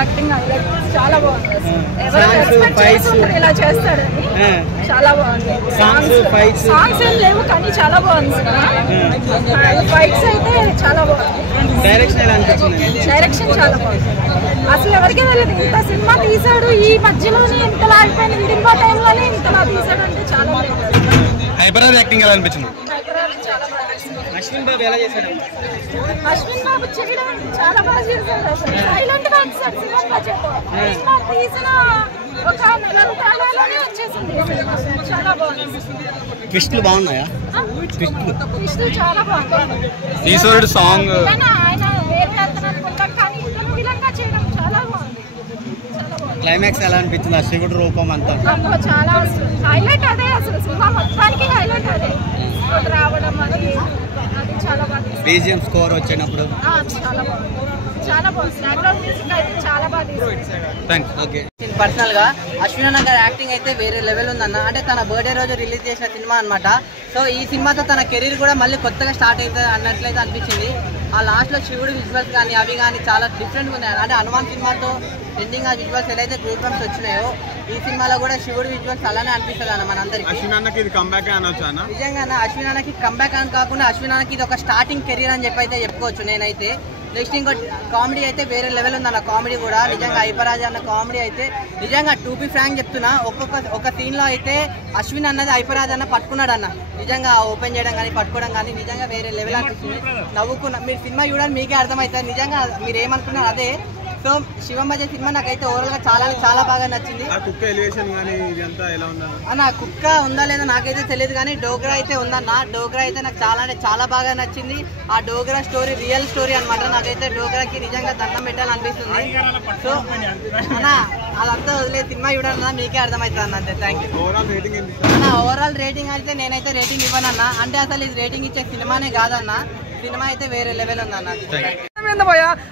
Acting చాలా బాగుంది. ఎవరు ఎక్స్పెక్ట్ చేస్తుంటారు ఇలా చేస్తాడని. చాలా బాగుంది. సాంగ్స్ ఏం లేవు కానీ చాలా బాగుంది. ఫైట్స్ అయితే చాలా బాగుంది. డైరెక్షన్ చాలా బాగుంది. అసలు ఎవరికి తెలియదు ఇంత సినిమా తీసాడు, ఈ మధ్యలోనే ఇంతలా అయిపోయింది, విడిపో టైంలోనే ఇంతలా తీసాడు అంటే చాలా హైపరాజ్ యాక్టింగ్ ఎలా అనిపించింది? చాలా బాగా అశ్విన్ బాబు ఎలా చేశాడు? అశ్విన్ బాబు చేయడం చాలా బాగా చేశాడు. సైలెంట్ గా తీసిన ఒక నెల రూపాయలలోనే వచ్చేసింది. చాలా బాగుంది. ట్విస్టులు బాగున్నాయా? ట్విస్టులు చాలా బాగుంది. ఈశ్వరుడు సాంగ్ ఆయన వేరే అతను అనుకుంటాం కానీ ఇతను విధంగా చేయడం చాలా బాగుంది. క్లైమాక్స్ ఎలా అనిపించింది? శివుడు రూపం అంతా చాలా హైలైట్ అదే. అసలు సినిమా మొత్తానికి హైలైట్ అదే రావడం అది చాలా బాగుంది. బీజిఎం స్కోర్ వచ్చినప్పుడు చాలా బాగుంది. చాలా బాగుంది. బ్యాక్గ్రౌండ్ మ్యూజిక్ అయితే చాలా బాగా. ఓకే. పర్సనల్ గా అశ్విన్ అన్న గారి యాక్టింగ్ అయితే వేరే లెవెల్ ఉందన్న. అంటే తన బర్త్డే రోజు రిలీజ్ చేసిన సినిమా అనమాట. సో ఈ సినిమాతో తన కెరీర్ కూడా మళ్ళీ కొత్తగా స్టార్ట్ అవుతుంది అన్నట్లయితే అనిపించింది. ఆ లాస్ట్ లో శివుడు విజువల్స్ కానీ అవి కానీ చాలా డిఫరెంట్ ఉన్నాయి. అంటే హనుమాన్ సినిమాతో ఎండింగ్ ఆ విజువల్స్ ఎలా అయితే గూస్ బంప్స్ వచ్చినాయో ఈ సినిమాలో కూడా శివుడు విజువల్స్ అలానే అనిపిస్తుంది అన్న మనందరికి. నిజంగా అశ్విన్ అన్నకి కంబ్యాక్ అని కాకుండా అశ్విన్ అన్నకి ఇది ఒక స్టార్టింగ్ కెరీర్ అని చెప్పి అయితే చెప్పుకోవచ్చు నేనైతే. నెక్స్ట్ ఇంకోటి కామెడీ అయితే వేరే లెవెల్ ఉందన్న. కామెడీ కూడా నిజంగా హైపరాజ్ అన్న కామెడీ అయితే నిజంగా టు బి ఫ్రాంక్ చెప్తున్నా, ఒక సీన్ లో అయితే అశ్విన్ అన్నది హైపరాజ్ అన్న పట్టుకున్నాడు అన్న. నిజంగా ఓపెన్ చేయడం కానీ పట్టుకోవడం కానీ నిజంగా వేరే లెవెల్ అనిపిస్తుంది. నవ్వుకున్నా. మీరు సినిమా చూడడానికి మీకే అర్థమవుతుంది. నిజంగా మీరు ఏమనుకున్నారు అదే. సో శివంబజ సినిమా నాకైతే ఓవరాల్ గా చాలా బాగా నచ్చింది అన్న. కుక్క ఉందా లేదా నాకైతే తెలియదు కానీ డోగ్రా అయితే ఉందన్న. డోగ్రా అయితే నాకు చాలా బాగా నచ్చింది. ఆ డోగ్రా స్టోరీ రియల్ స్టోరీ అనమాట. నాకైతే డోగ్రాకి నిజంగా దండం పెట్టాలనిపిస్తుంది. సో అన్న అదంతా వదిలే సినిమా చూడాలన్నా మీకే అర్థమవుతుంది అన్న. అంతే. థ్యాంక్ యూ అన్న. ఓవరాల్ రేటింగ్ అయితే నేనైతే రేటింగ్ ఇవ్వనన్నా. అంటే అసలు ఇది రేటింగ్ ఇచ్చే సినిమానే కాదన్న. సినిమా అయితే వేరే లెవెల్ ఉందన్న.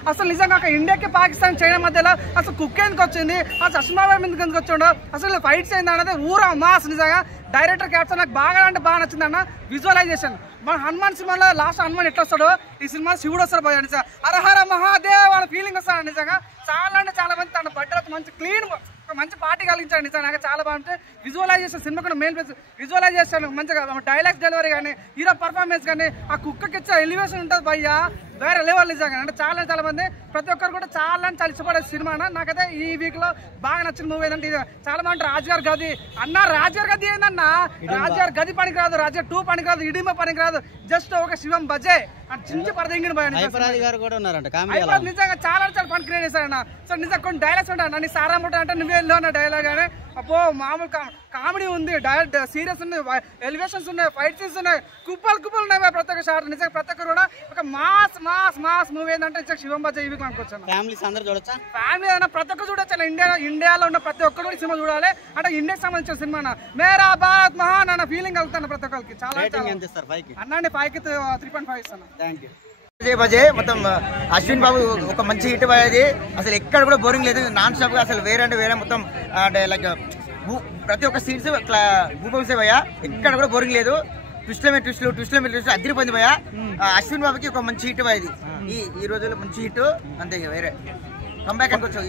అసలు నిజంగా ఇండియాకి పాకిస్తాన్ చైనా మధ్యలో అసలు కుక్ ఎందుకు వచ్చింది, అసలు అశ్మాబాద్ ఎందుకు వచ్చిండో, అసలు ఫైట్స్ అయింది అన్నది ఊరా మాస్. నిజంగా డైరెక్టర్ క్యాప్చర్ నాకు బాగా అంటే బాగా నచ్చింది అన్న. విజువలైజేషన్ మన హనుమాన్ సినిమాలో లాస్ట్ హనుమాన్ ఎట్లా వస్తాడో ఈ సినిమా శివుడు వస్తాడు పోయా. నిజంగా హరహర మహాదేవ్ వాళ్ళ ఫీలింగ్ వస్తాడు. నిజంగా చాలా అంటే చాలా మంది తన బట్టలతో మంచి క్లీన్ మంచి పార్టీ కలిగించాడు. నిజంగా నాకు చాలా బాగుంటే విజువలైజేషన్ సినిమా కూడా మెయిన్ ప్లేస్ విజువలైజేషన్ మంచిగా డైలాగ్స్ డెలివరీ కానీ హీరో పర్ఫార్మెన్స్ కానీ ఆ కుక్కకి ఇచ్చే ఎలివేషన్ ఉంటుంది భయ్యా వేరే లెవెల్. నిజంగా అంటే చాలా మంది ప్రతి ఒక్కరు కూడా చాలా ఇష్టపడే సినిమా. నాకైతే ఈ వీక్ లో బాగా నచ్చిన మూవీ ఏంటంటే ఇది. చాలా మంది రాజుగారి గది అన్న. రాజుగారి గది ఏందన్నా? రాజుగారి గది పనికి రాదు, రాజుగారి 2 పనికి రాదు, ఇడిమ పనికి రాదు. జస్ట్ ఒక శివం బజే చించి పరదెంగిన నిజంగా చాలా ఫన్ క్రియేట్ చేశారన్న. సో నిజంగా కొన్ని డైలాగ్స్ ఉంటాయి. నీ సారా ముట్ట అంటే నువ్వే అన్న డైలాగ్ అని అబ్బో మామూలు కామెడీ ఉంది, డైరెక్ట్ సీరియస్ ఉన్నాయి, ఎలివేషన్స్ ఉన్నాయి, ఫైట్ సీన్స్ ఉన్నాయి, కుప్పలు ఉన్నాయి ప్రతి ఒక్క షాట్. నిజంగా ప్రతి ఒక్కరు కూడా ఒక మాస్ మూవీ ఏంటంటే నిజంగా శివం బజ ఈ వీక్ అనుకోవచ్చు. ఫ్యామిలీ అయినా ప్రతి ఒక్కరు చూడొచ్చు. ఇండియాలో ఉన్న ప్రతి ఒక్కరు కూడా సినిమా చూడాలి. అంటే ఇండియాకి సంబంధించిన సినిమా మేరా భారత్ మహాన్ అన్న ఫీలింగ్ వెళ్తాను ప్రతి ఒక్కరికి. చాలా అన్న 5కి 3.5 ఇస్తాను. బజే మొత్తం అశ్విన్ బాబు ఒక మంచి హిట్ అయ్యేది. అసలు ఎక్కడ కూడా బోరింగ్ లేదు. నాన్ స్టాప్ గా అసలు వేరే అంటే వేరే మొత్తం అంటే లైక్ ప్రతి ఒక్క సీన్స్ భూపంసే భయ్యా. ఎక్కడ కూడా బోరింగ్ లేదు. ట్విస్ట్లు అదిరిపోయింది భయ్యా. అశ్విన్ బాబుకి ఒక మంచి హిట్ అయ్యేది. ఈ రోజుల్లో మంచి హిట్ అంతే. వేరే కంబ్యాక్ అనుకోవచ్చు.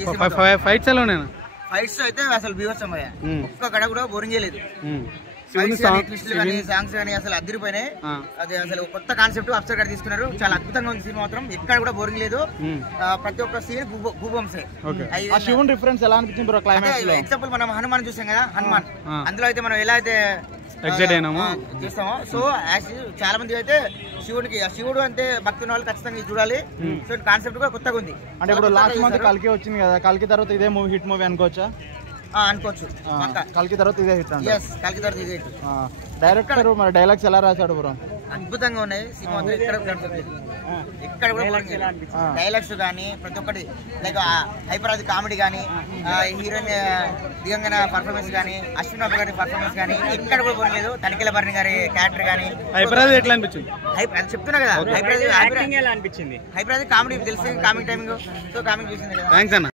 ఫైట్స్ అయితే అసలు బీభత్సం భయ్యా. ఒక్క కడ కూడా బోరింగ్ చేయలేదు. సాంగ్స్ కానీ అసలు అదిరిపోయినాయి. అది అసలు కొత్త కాన్సెప్ట్ అప్సర్ గారు తీసుకున్నారు. చాలా అద్భుతంగా ఉంది సినిమా మాత్రం. ఎక్కడ కూడా బోరింగ్ లేదు. ప్రతి ఒక్క సీన్ గూబంసే. ఎగ్జాంపుల్ మనం హనుమాన్ చూసాం కదా. హనుమాన్ అందులో అయితే మనం ఎలా అయితే చూస్తామో సో చాలా మంది అయితే శివుడు అంటే భక్తున్న వాళ్ళు ఖచ్చితంగా చూడాలి. సో కాన్సెప్ట్ కూడా కొత్తగా ఉంది. అంటే ఇప్పుడు లాస్ట్ మంత్ కల్కి వచ్చింది కదా. కల్కి తర్వాత ఇదే మూవీ హిట్ మూవీ అనుకోవచ్చా? అనుకోవచ్చు. కల్కి తర్వాత ఇదే హిట్. కల్కి తర్వాత ఇదే హిట్. డైరెక్టర్ మరి డైలాగ్స్ ఎలా రాశాడు బ్రో? అద్భుతంగా ఉన్నాయి. సినిమా ఎక్కడ కూడా డైలాగ్స్ కానీ ప్రతి ఒక్కటి లైక్ హైపరాజ్ కామెడీ కానీ హీరోయిన్ దిగంగన పర్ఫార్మెన్స్ కానీ అశ్విన్ బాబు గారి పర్ఫార్మెన్స్ కానీ ఎక్కడ కూడా పోలేదు. తనిఖీల భరణి గారి క్యారెక్టర్ కానీ హైపరాజ్ ఎట్లా అనిపించింది? అది చెప్తున్నా కదా. హైపరాజ్ కామెడీ తెలిసి కామింగ్ టైమింగ్. సో కామింగ్ చూసింది కదా. థాంక్స్ అన్న.